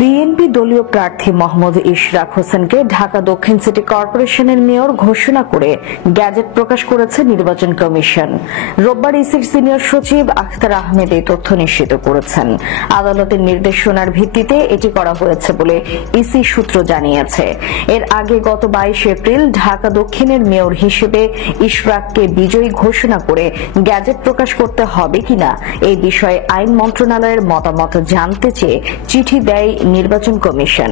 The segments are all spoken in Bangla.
বিএনপি দলীয় প্রার্থী মোহাম্মদ ইশরাক হোসেনকে ঢাকা দক্ষিণ সিটি কর্পোরেশনের মেয়র ঘোষণা করে গ্যাজেট প্রকাশ করেছে নির্বাচন কমিশন। রোববার ইসির সিনিয়র সচিব আখতার আহমেদ এই তথ্য নিশ্চিত করেছেন। আদালতের নির্দেশনার ভিত্তিতে এটি করা হয়েছে বলে ইসি সূত্র জানিয়েছে। এর আগে গত 22 এপ্রিল ঢাকা দক্ষিণের মেয়র হিসেবে ইশরাককে বিজয়ী ঘোষণা করে গ্যাজেট প্রকাশ করতে হবে কিনা এই বিষয়ে আইন মন্ত্রণালয়ের মতামত জানতে চেয়ে চিঠি দেয় নির্বাচন কমিশন।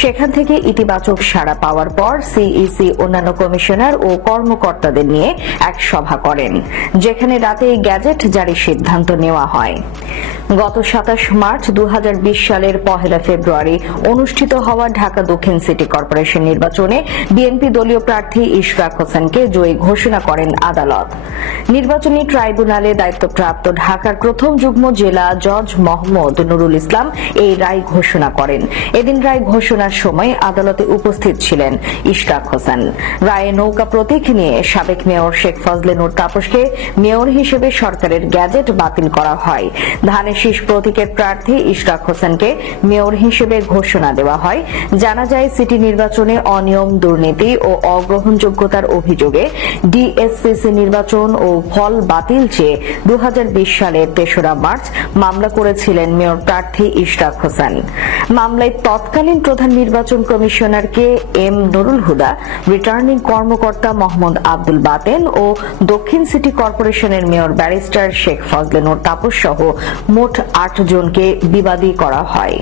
সেখান থেকে ইতিবাচক সাড়া পাওয়ার পর সিইসি অন্যান্য কমিশনার ও কর্মকর্তাদের নিয়ে এক সভা করেন, যেখানে রাতে এই গ্যাজেট জারির সিদ্ধান্ত নেওয়া হয়। গত 27 মার্চ 2020 সালের 1 ফেব্রুয়ারি অনুষ্ঠিত হওয়া ঢাকা দক্ষিণ সিটি কর্পোরেশন নির্বাচনে বিএনপি দলীয় প্রার্থী ইশরাক হোসেনকে জয়ী ঘোষণা করেন আদালত। নির্বাচনী ট্রাইব্যুনালে দায়িত্বপ্রাপ্ত ঢাকার প্রথম যুগ্ম জেলা জজ মোহাম্মদ নুরুল ইসলাম এই রায় ঘোষণা করেন। এদিন রায় ঘোষণার সময় আদালতে উপস্থিত ছিলেন ইশরাক হোসেন। রায়ে নৌকা প্রতীক নিয়ে সাবেক মেয়র শেখ ফজলে নূর তাপসকে মেয়র হিসেবে সরকারের গ্যাজেট বাতিল করা হয়। ধানের শীষ প্রতীকের প্রার্থী ইশরাক হোসেনকে মেয়র হিসেবে ঘোষণা দেওয়া হয়। জানা যায়, সিটি নির্বাচনে অনিয়ম, দুর্নীতি ও অগ্রহণযোগ্যতার অভিযোগে ডিএসসিসি নির্বাচন ও ফল বাতিল চেয়ে 2020 সালের 3রা মার্চ মামলা করেছিলেন মেয়র প্রার্থী ইশরাক হোসেন। মামলায় তৎকালীন প্রধান নির্বাচন commissioner K M Nurul Huda, returning কর্মকর্তা মোহাম্মদ আব্দুল বাতেন ও দক্ষিণ সিটি কর্পোরেশনের মেয়র ব্যারিস্টার শেখ ফজলে নূর তাপস সহ মোট 8 জনকে বিবাদী করা হয়।